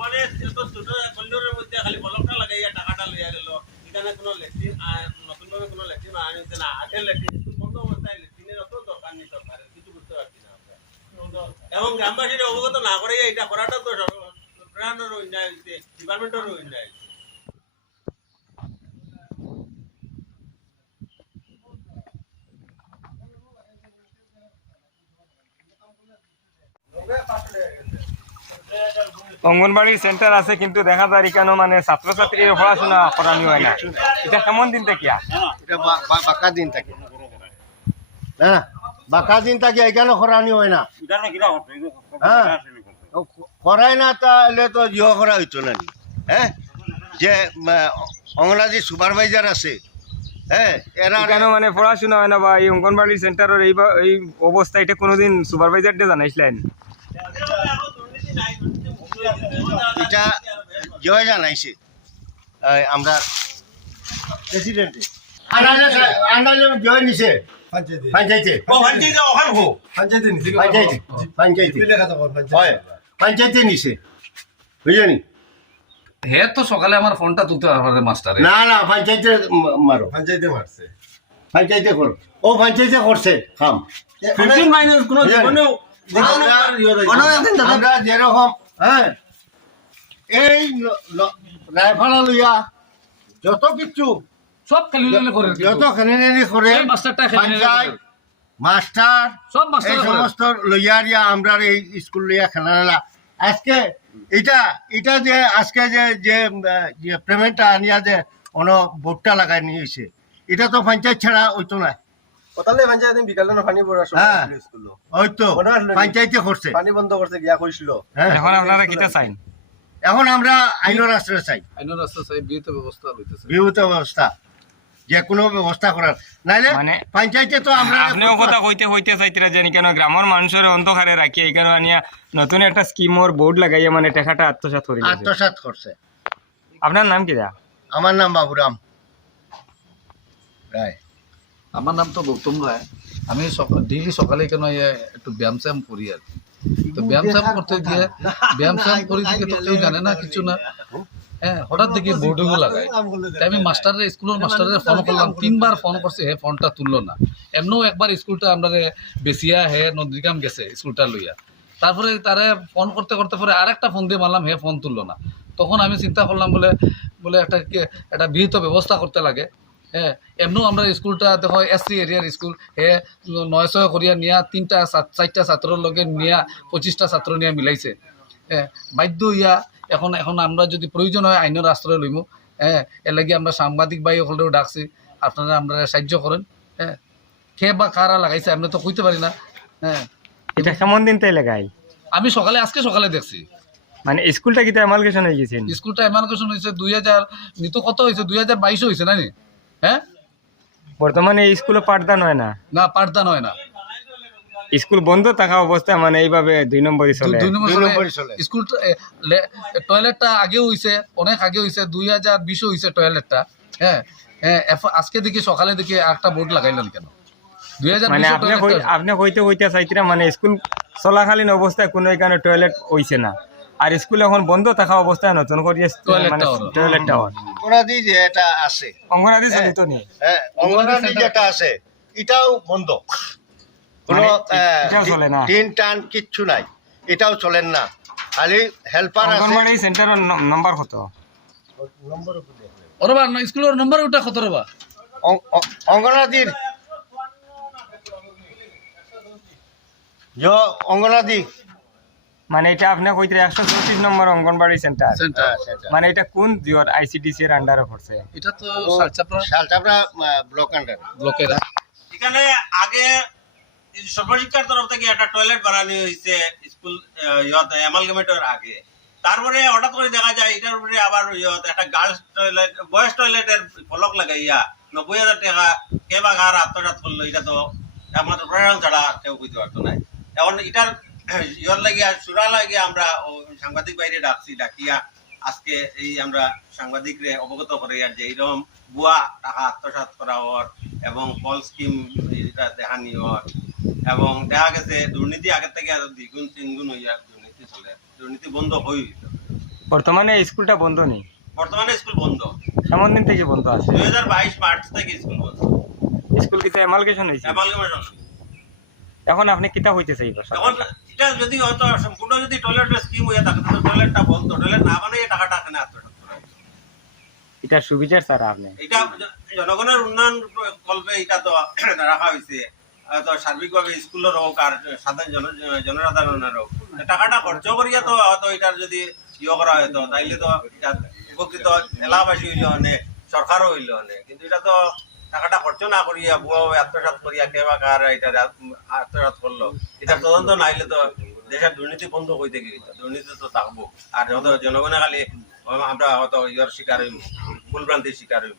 মানে তো ছোট কলিডোরের মধ্যে খালি বলকটা লাগাইয়া টাকাটা লইয়া গেল, এখানে কোনো ল্যাট্রিন নতুনভাবে কোনো ল্যাট্রিন আনিছে না, আগের ল্যাট্রিন বন্ধ অবস্থায় ল্যাট্রিনের অত দরকার নেই সরকারের, কিছু বুঝতে পারছি না আমরা। এবং গ্রামবাসীর অবগত না করে এটা করাটা তো প্রশাসনেরও অন্যায় হয়েছে, ডিপার্টমেন্টেরও অন্যায় হয়েছে। অঙ্গনবাড়ি সেন্টার আছে কিন্তু দেখা যায় এখানে মানে ছাত্রছাত্রীর পড়াশোনা করানো হয় না, এটা কেমন দিন থেকে? এটা বাঁকা দিন থাকে না, বাঁকা দিন থাকে এখানে খরানি হয় না। হ্যাঁ করাই না তাহলে তো ইয়ে করা হইতো না। হ্যাঁ যে অঙ্গনাদি সুপারভাইজার আছে, হ্যাঁ এরা এখানে মানে পড়াশোনা হয় না বা এই অঙ্গনবাড়ি সেন্টারের এই অবস্থা, এটা কোনোদিন সুপারভাইজারকে জানাইছিলেন? এটা জয় জানাইছে আমরা প্রেসিডেন্টে জয় নিছে পঞ্চায়েতে পঞ্চায়েতে নিছে বুঝলি। হে তো সকালে আমার ফোনটা তুলতে পারবে মাস্টার। না না পঞ্চায়েতে মারো, পঞ্চায়েতে মারছে, পঞ্চায়েতে করো, ও পঞ্চায়েতে করছে কাম। আমরা যেরকম হ্যাঁ এই রায়ফাড়া লইয়া যত কিছু সব খালি করে যত খানি করে মাস্টার সব মাস্টার এই সমস্ত লইয়া দিয়া আমরা এই স্কুল লইয়া খেলা আজকে এটা এটা যে আজকে যে পেমেন্টটা আনিয়া যে অন বোর্ডটা লাগাই নিয়েছে, এটা তো পঞ্চায়েত ছাড়া হইতো না। কোথালে পঞ্চায়েত বিকালে পানি পড়া হ্যাঁ স্কুল হয়তো পঞ্চায়েতে করছে, পানি বন্ধ করছে গিয়া কইছিল। হ্যাঁ এখন আপনারা কিটা চাইন? এখন আমরা আইনের রাস্তা চাই, আইনের রাস্তা চাই, বিহিত ব্যবস্থা হইতেছে, বিহিত ব্যবস্থা যে কোনো ব্যবস্থা করার, নাইলে মানে পঞ্চায়েতে তো আমরা আপনিও কথা হইতে চাইতেরা যে কেন গ্রামের মানুষের অন্ধকারে রাখি এখানে আনিয়া নতুন একটা স্কিমর বোর্ড লাগাইয়া মানে টাকাটা আত্মসাৎ করে নিয়েছে। আত্মসাৎ করছে। আপনার নাম কি? আমার নাম বাবুরাম রায়। আমার নাম তো গৌতম রায়। আমি ডেইলি সকালে কেন একটু ব্যায়াম শ্যাম করি আর কি। তো ব্যায়াম শ্যাম করতে গিয়ে ব্যায়াম শ্যাম করি দিকে তো কেউ জানে না কিছু না, হ্যাঁ হঠাৎ দেখি বোর্ডগুলো লাগাই। তাই আমি মাস্টারের স্কুলের মাস্টারের ফোন করলাম, 3 বার ফোন করছে, হে ফোনটা তুললো না। এমনও একবার স্কুলটা আমরা বেসিয়া হে নদীগ্রাম গেছে স্কুলটা লইয়া, তারপরে তারে ফোন করতে করতে পরে আরেকটা ফোন দিয়ে মারলাম, হে ফোন তুললো না। তখন আমি চিন্তা করলাম বলে একটা বিহিত ব্যবস্থা করতে লাগে। হ্যাঁ এমনও আমরা স্কুলটা দেখো এসসি এরিয়ার স্কুল, হে 900 করিয়া নিয়া 4টা ছাত্রর লগে নিয়া 25টা ছাত্র নিয়ে মিলাইছে। হ্যাঁ বাধ্য ইয়া এখন আমরা যদি প্রয়োজন হয় আইনের আশ্রয় লইমু। হ্যাঁ এর লাগে আমরা সাংবাদিক ভাই হলেও ডাকছি, আপনারা আমরা সাহায্য করেন। হ্যাঁ খে বা কারা লাগাইছে আমরা তো কইতে পারি না। হ্যাঁ এটা কেমন দিন তাই লাগাই? আমি আজকে সকালে দেখছি। মানে স্কুলটা কি এমালগেশন হয়ে গেছে? স্কুলটা এমালগেশন হয়েছে 2000 নিতো কত হয়েছে 2022 হয়েছে না নি? হ্যাঁ বর্তমানে এই স্কুলে পাঠদান হয় না? না পাঠদান হয় না, স্কুল বন্ধ থাকা অবস্থায় মানে এইভাবে 2 নম্বরই চলে। 2 নম্বর স্কুল টয়লেটটা আগেও হয়েছে, অনেক আগে হয়েছে, 2020 হয়েছে টয়লেটটা। হ্যাঁ হ্যাঁ আজকে দেখি সকালে দেখি একটা বোর্ড লাগাইলেন কেন? 2020 মানে আপনি হইতে চাইছিরা মানে স্কুল চলাকালীন অবস্থায় কোনো এখানে টয়লেট হইছে না, আর স্কুল এখন বন্ধ থাকা অবস্থায় নতুন করে টয়লেট টাওয়ার অঙ্গনাদি যেটা আছে, অঙ্গনাদি চালিত নেই। হ্যাঁ অঙ্গনাদি যেটা আছে এটাও বন্ধ, কোনো এটাও চলে না, টিন টান কিচ্ছু নাই, এটাও চলেন না। খালি হেল্পার আছে। অঙ্গনবাড়ি সেন্টারের নম্বর কত? ওরবা স্কুলের নম্বর ওটা কত রবা? অঙ্গনাদির অঙ্গনাদি মানে এটা আপনি কইতে 134 নম্বর অঙ্গনবাড়ি সেন্টার, মানে এটা কোন জিওর আইসিডিসি এর আন্ডারে পড়ছে? এটা তো শালচাপড়া ব্লক আন্ডার ব্লকের। এখানে আগে সর্বশিক্ষার তরফ থেকে একটা টয়লেট বানানো হয়েছে স্কুল অ্যামালগামেটের আগে, তারপরে হঠাৎ করে দেখা যায় এটার উপরে আবার একটা গার্লস টয়লেট বয়েজ টয়লেটের ফলক লাগাইয়া 90,000 টাকা কে বা কার আত্মসাৎ করলো, এটা তো একমাত্র প্রশাসন ছাড়া কেউ বুঝতে পারতো না। এখন এটার লাগিয়া সুরা লাগিয়া আমরা সাংবাদিক বাইরে ডাকিয়া আজকে এই আমরা সাংবাদিকরে অবগত করি আর যে এইরকম ভুয়া টাকা আত্মসাৎ করা হওয়ার এবং ফল স্কিম দেখানি হওয়ার, এবং দেখা গেছে দুর্নীতি আগের থেকে 2 গুণ 3 গুণ হইয়া দুর্নীতি চলে, দুর্নীতি বন্ধ হয়ে বর্তমানে স্কুলটা বন্ধ নেই, বর্তমানে স্কুল বন্ধ। কেমন দিন থেকে বন্ধ আছে? 2022 মার্চ থেকে স্কুল বন্ধ। স্কুল কিন্তু এমালগেশন হয়েছে। অ্যামালগামেশন। এখন আপনি কিতা হইতে চাইবা? এখন এটা যদি হয়তো সম্পূর্ণ যদি টয়লেটের স্কিম হয়ে থাকে তাহলে টয়লেটটা বন্ধ, টয়লেট না বানিয়ে টাকাটা এখানে আত্মসাৎ করা। এটা সুবিচার স্যার আপনি। এটা জনগণের উন্নয়ন কল্পে এটা তো রাখা হয়েছে। তো সার্বিকভাবে স্কুলের হোক আর সাধারণ জনসাধারণের হোক টাকাটা খরচ করিয়া তো হয়তো এটার যদি করা হয়তো তাইলে তো এটা উপকৃত এলাকাবাসী হইলে অনেক, সরকারও হইলে অনেক। কিন্তু এটা তো টাকাটা খরচ না করিয়া ভুয়াভাবে আত্মসাৎ করিয়া কে বা কার এটা আত্মসাৎ করলো, এটা তদন্ত না হইলে তো দেশের দুর্নীতি বন্ধ হইতে গিয়ে দুর্নীতি তো থাকবো। আর জনগণে খালি আমরা হয়তো ইয়ার শিকার হইব, ভুলভ্রান্তির শিকার হইব।